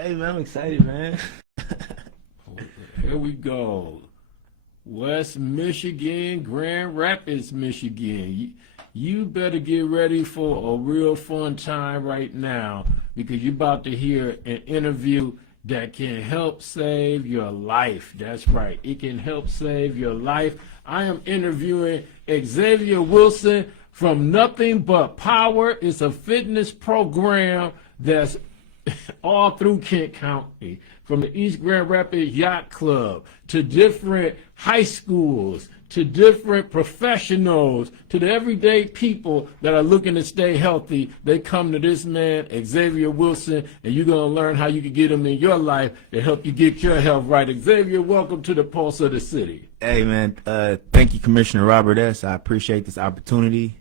Hey man, I'm excited, man. Here we go. West Michigan, Grand Rapids, Michigan. You better get ready for a real fun time right now because you're about to hear an interview that can help save your life. That's right. It can help save your life. I am interviewing Xavier Wilson from Nothing But Power. It's a fitness program that's all through Kent County, from the East Grand Rapids Yacht Club to different high schools, to different professionals, to the everyday people that are looking to stay healthy. They come to this man, Xavier Wilson, and you're going to learn how you can get him in your life to help you get your health right. Xavier, welcome to the Pulse of the City. Hey man, thank you, Commissioner Robert S. I appreciate this opportunity.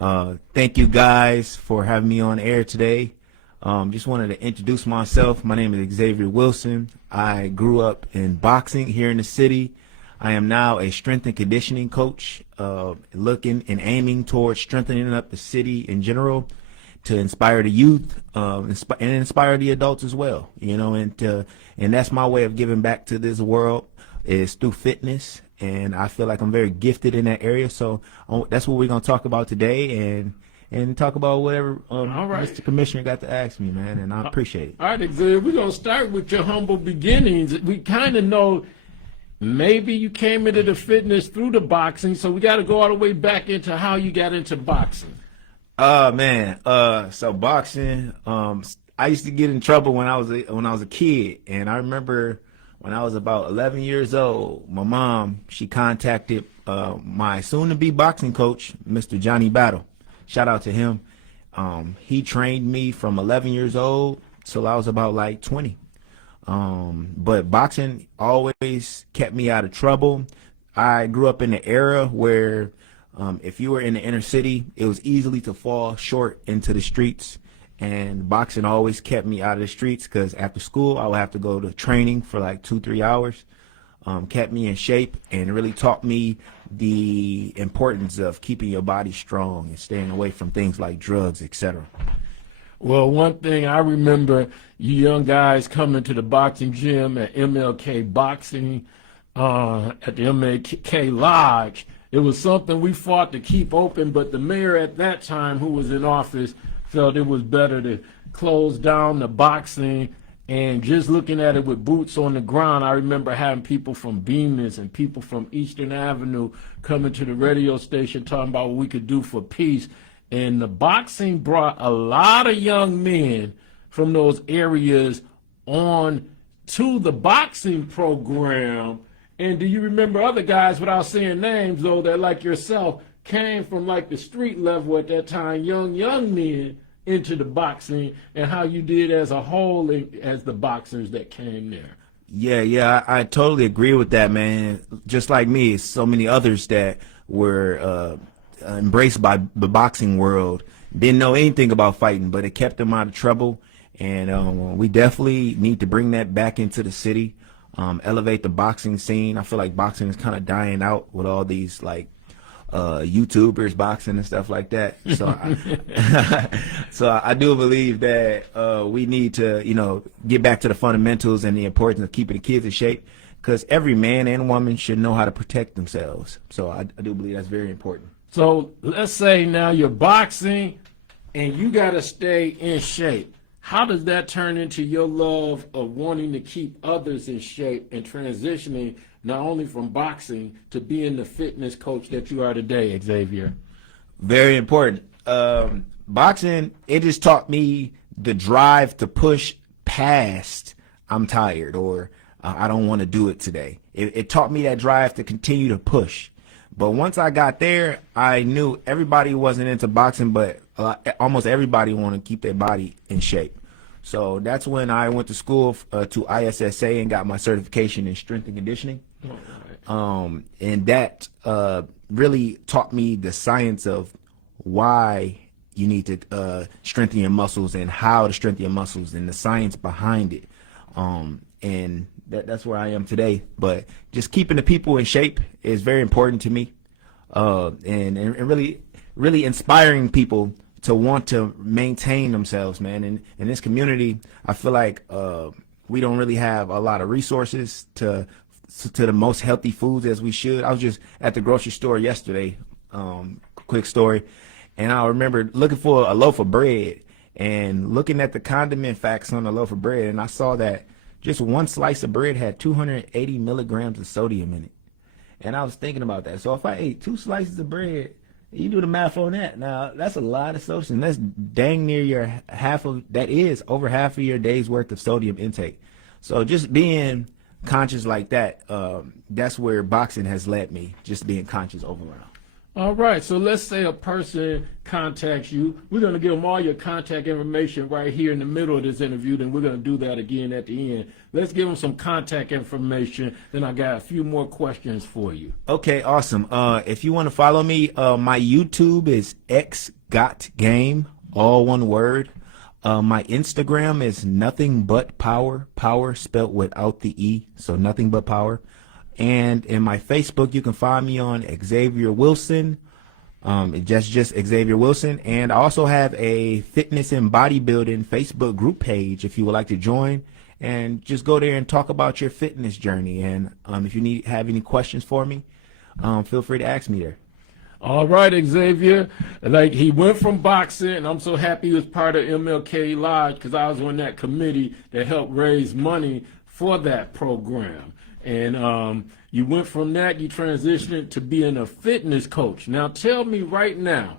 Thank you guys for having me on air today. Just wanted to introduce myself. My name is Xavier Wilson. I grew up in boxing here in the city. I am now a strength and conditioning coach, looking and aiming towards strengthening up the city in general to inspire the youth, and inspire the adults as well. And that's my way of giving back to this world is through fitness. And I feel like I'm very gifted in that area. So that's what we're going to talk about today and talk about whatever All right. Mr. Commissioner got to ask me, man, and I appreciate it. All right, Xavier, we're going to start with your humble beginnings. We kind of know maybe you came into the fitness through the boxing, so we got to go all the way back into how you got into boxing. So boxing, I used to get in trouble when I was a kid, and I remember when I was about 11 years old, my mom, she contacted my soon-to-be boxing coach, Mr. Johnny Battle. Shout out to him. He trained me from 11 years old till I was about like 20. But boxing always kept me out of trouble. I grew up in the era where if you were in the inner city, it was easily to fall short into the streets. And boxing always kept me out of the streets because after school, I would have to go to training for like 2-3 hours. Kept me in shape and really taught me the importance of keeping your body strong and staying away from things like drugs, etc. Well, one thing I remember, you young guys coming to the boxing gym at MLK Boxing, at the MLK Lodge. It was something we fought to keep open, but the mayor at that time, who was in office, felt it was better to close down the boxing. And just looking at it with boots on the ground, I remember having people from Bemis and people from Eastern Avenue coming to the radio station talking about what we could do for peace. And the boxing brought a lot of young men from those areas on to the boxing program. And do you remember other guys, without saying names, though, that like yourself came from like the street level at that time, young men into the boxing, and how you did as a whole as the boxers that came there? Yeah, I totally agree with that, man. Just like me, so many others that were embraced by the boxing world didn't know anything about fighting, but it kept them out of trouble. And we definitely need to bring that back into the city, elevate the boxing scene. I feel like boxing is kind of dying out with all these like YouTubers boxing and stuff like that. So I do believe that we need to, get back to the fundamentals and the importance of keeping the kids in shape, because every man and woman should know how to protect themselves. So I do believe that's very important. So let's say now you're boxing and you got to stay in shape. How does that turn into your love of wanting to keep others in shape and transitioning not only from boxing to being the fitness coach that you are today, Xavier? Very important. Boxing, it just taught me the drive to push past I'm tired or I don't want to do it today. It taught me that drive to continue to push. But once I got there, I knew everybody wasn't into boxing, but almost everybody wanted to keep their body in shape. So that's when I went to school to ISSA and got my certification in strength and conditioning. And that really taught me the science of why you need to strengthen your muscles and how to strengthen your muscles and the science behind it. And that's where I am today. But just keeping the people in shape is very important to me, and really inspiring people to want to maintain themselves, man. And in this community, I feel like we don't really have a lot of resources to the most healthy foods as we should. I was just at the grocery store yesterday, quick story, and I remember looking for a loaf of bread and looking at the condiment facts on the loaf of bread, and I saw that just one slice of bread had 280 milligrams of sodium in it. And I was thinking about that. So if I ate 2 slices of bread, you do the math on that. Now that's a lot of sodium. That's dang near your that is over half of your day's worth of sodium intake. So just being conscious like that, that's where boxing has led me, just being conscious overall. All right, so let's say a person contacts you. We're going to give them all your contact information right here in the middle of this interview, then we're going to do that again at the end. Let's give them some contact information, then I got a few more questions for you. Okay, awesome. If you want to follow me, my YouTube is xgotgame, all one word. My Instagram is nothing but power, power spelled without the E, so nothing but power. And in my Facebook, you can find me on Xavier Wilson, just Xavier Wilson. And I also have a fitness and bodybuilding Facebook group page if you would like to join. And just go there and talk about your fitness journey. And if you have any questions for me, feel free to ask me there. All right, Xavier. Like, he went from boxing, and I'm so happy he was part of MLK Lodge because I was on that committee that helped raise money for that program. And you went from that, you transitioned to being a fitness coach. Now, tell me right now,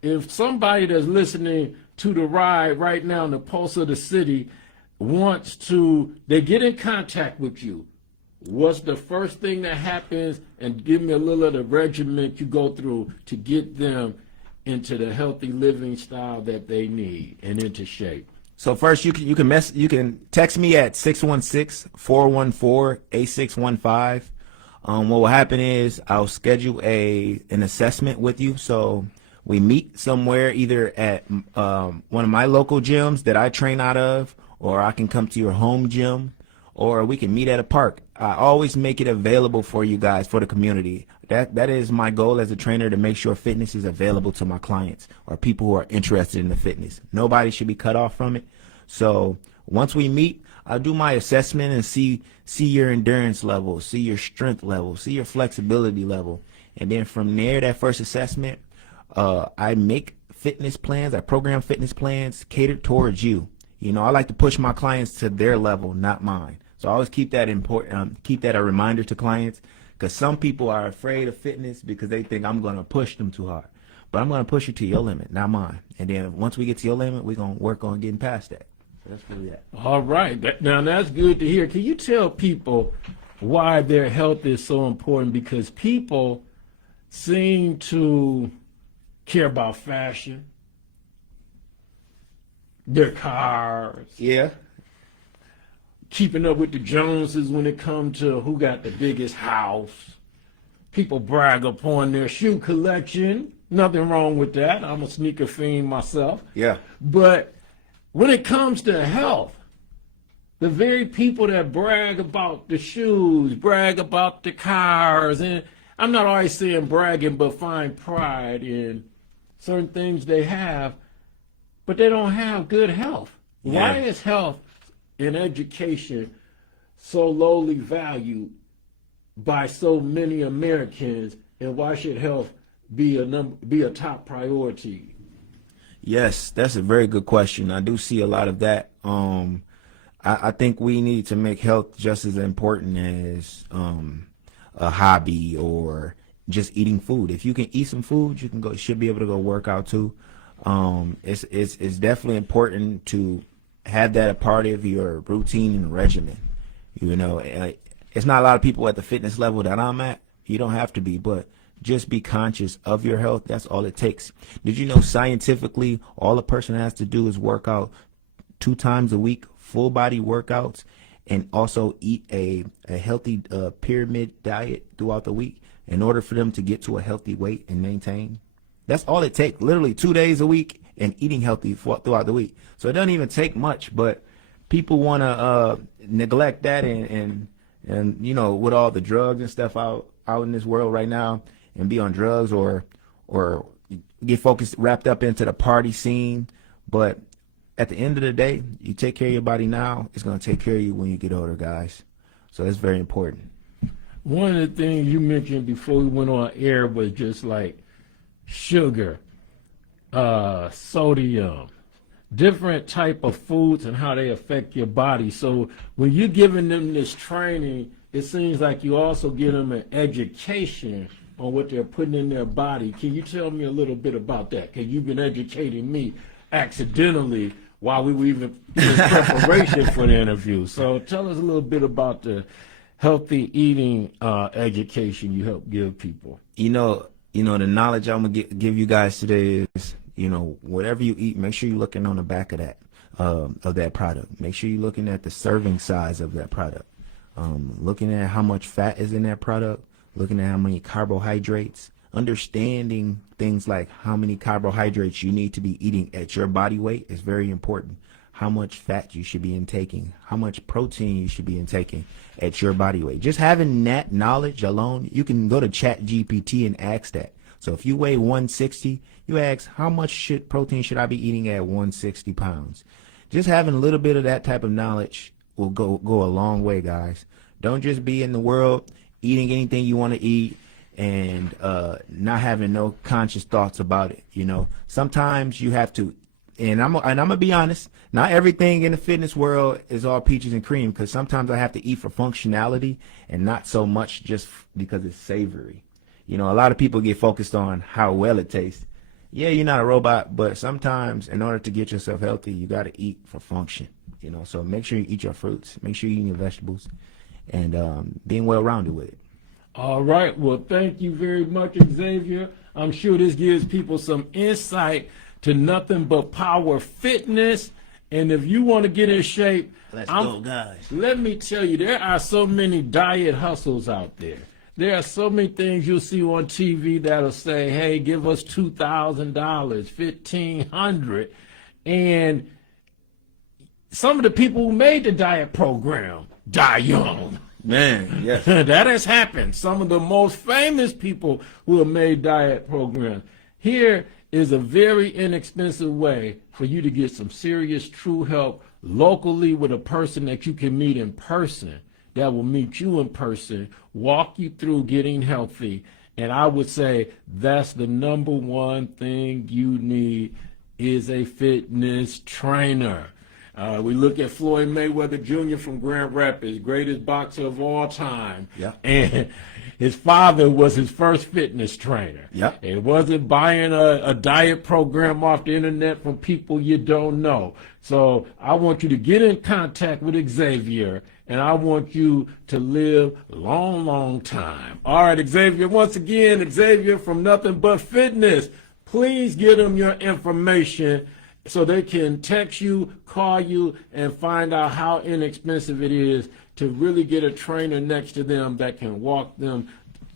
if somebody that's listening to the ride right now in the pulse of the city they get in contact with you, what's the first thing that happens? And give me a little of the regimen you go through to get them into the healthy living style that they need and into shape. So first, you can text me at 616-414-8615. What will happen is I'll schedule an assessment with you. So we meet somewhere, either at one of my local gyms that I train out of, or I can come to your home gym, or we can meet at a park. I always make it available for you guys, for the community. That is my goal as a trainer, to make sure fitness is available to my clients or people who are interested in the fitness. Nobody should be cut off from it. So once we meet, I'll do my assessment and see your endurance level, see your strength level, see your flexibility level. And then from there, that first assessment, I make fitness plans, I program fitness plans catered towards you. You know, I like to push my clients to their level, not mine. So I always keep that important, keep that a reminder to clients, because some people are afraid of fitness because they think I'm going to push them too hard. But I'm going to push you to your limit, not mine. And then once we get to your limit, we're going to work on getting past that. So that's really that. All right. Now, that's good to hear. Can you tell people why their health is so important? Because people seem to care about fashion, their cars. Yeah. Keeping up with the Joneses when it comes to who got the biggest house. People brag upon their shoe collection. Nothing wrong with that. I'm a sneaker fiend myself. Yeah. But when it comes to health, the very people that brag about the shoes, brag about the cars, and I'm not always saying bragging, but find pride in certain things they have, but they don't have good health. Yeah. Why is health and education so lowly valued by so many Americans, and why should health be a top priority? Yes, that's a very good question. I do see a lot of that. I think we need to make health just as important as a hobby or just eating food. If you can eat some food, you should be able to go work out too. It's definitely important to have that a part of your routine and regimen. You know, it's not a lot of people at the fitness level that I'm at. You don't have to be, but just be conscious of your health. That's all it takes. Did you know scientifically all a person has to do is work out 2 times a week, full body workouts, and also eat a healthy pyramid diet throughout the week in order for them to get to a healthy weight and maintain? That's all it takes. Literally 2 days a week and eating healthy throughout the week. So it doesn't even take much, but people want to neglect that and you know, with all the drugs and stuff out in this world right now, and be on drugs or get focused, wrapped up into the party scene. But at the end of the day, you take care of your body now, it's going to take care of you when you get older, guys. So that's very important. One of the things you mentioned before we went on air was just like sugar, sodium, different type of foods and how they affect your body. So when you're giving them this training, it seems like you also give them an education on what they're putting in their body. Can you tell me a little bit about that? Because you've been educating me accidentally while we were even in preparation for the interview. So tell us a little bit about the healthy eating education you help give people. You know, the knowledge I'm gonna give you guys today is, whatever you eat, make sure you're looking on the back of that product. Make sure you're looking at the serving size of that product. Looking at how much fat is in that product, looking at how many carbohydrates, understanding things like how many carbohydrates you need to be eating at your body weight is very important. How much fat you should be intaking, how much protein you should be intaking at your body weight. Just having that knowledge alone, you can go to ChatGPT and ask that. So if you weigh 160, you ask, how much protein should I be eating at 160 pounds? Just having a little bit of that type of knowledge will go a long way, guys. Don't just be in the world eating anything you want to eat and not having no conscious thoughts about it. Sometimes you have to, and I'm gonna be honest, not everything in the fitness world is all peaches and cream, because sometimes I have to eat for functionality and not so much just because it's savory. A lot of people get focused on how well it tastes. Yeah, you're not a robot, but sometimes in order to get yourself healthy, you got to eat for function. So make sure you eat your fruits, make sure you eat your vegetables, and being well-rounded with it. All right. Well, thank you very much, Xavier. I'm sure this gives people some insight to Nothing But Power Fitness. And if you want to get in shape, let's go, guys. Let me tell you, there are so many diet hustles out there. There are so many things you'll see on TV that'll say, hey, give us $2,000, $1,500. And some of the people who made the diet program die young. Man, yes. That has happened. Some of the most famous people who have made diet programs. Here is a very inexpensive way for you to get some serious, true help locally with a person that you can meet in person, that will meet you in person, walk you through getting healthy. And I would say that's the number one thing you need is a fitness trainer. We look at Floyd Mayweather Jr. from Grand Rapids, greatest boxer of all time. Yeah. And his father was his first fitness trainer. Yeah. It wasn't buying a diet program off the internet from people you don't know. So I want you to get in contact with Xavier, and I want you to live a long, long time. All right, Xavier, once again, Xavier from Nothing But Fitness. Please give them your information so they can text you, call you, and find out how inexpensive it is to really get a trainer next to them that can walk them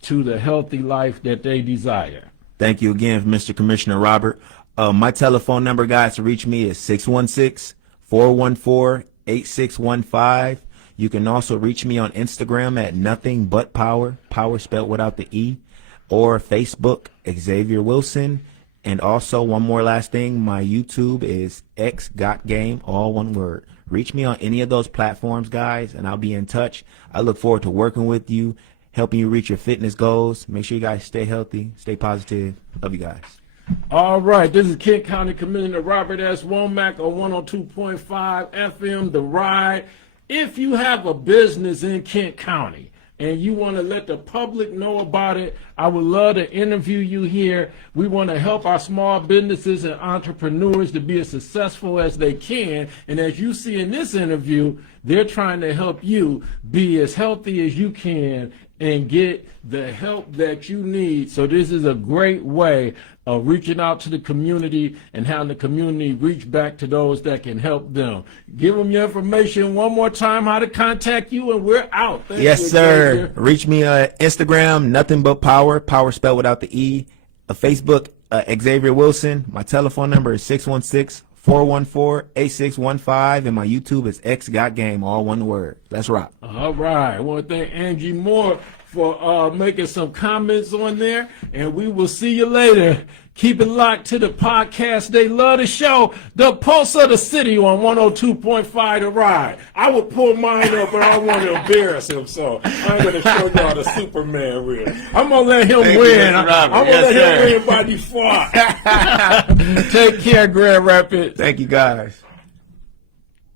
to the healthy life that they desire. Thank you again, Mr. Commissioner Robert. My telephone number, guys, to reach me is 616-414-8615. You can also reach me on Instagram at Nothing But Power, power spelled without the E, or Facebook, Xavier Wilson. And also, one more last thing, my YouTube is X Got Game, all one word. Reach me on any of those platforms, guys, and I'll be in touch. I look forward to working with you, helping you reach your fitness goals. Make sure you guys stay healthy, stay positive. Love you guys. All right, this is Kent County Commissioner Robert S. Womack on 102.5 FM, The Ride. If you have a business in Kent County and you want to let the public know about it, I would love to interview you here. We want to help our small businesses and entrepreneurs to be as successful as they can. And as you see in this interview, they're trying to help you be as healthy as you can and get the help that you need. So this is a great way of reaching out to the community and having the community reach back to those that can help them. Give them your information one more time, how to contact you, and we're out. Thank yes, you, sir. Xavier. Reach me on Instagram, Nothing But Power, power spelled without the E. Facebook, Xavier Wilson. My telephone number is 616-414-8615, and my YouTube is X Got Game, all one word. Let's rock. All right. I want to thank Angie Moore for making some comments on there. And we will see you later. Keep it locked to the podcast. They love the show. The Pulse of the City on 102.5 The Ride. I would pull mine up, but I don't want to embarrass him, so I'm going to show y'all the Superman reel. I'm going to let him win. I'm going to let him win by default. Take care, Grand Rapids. Thank you, guys.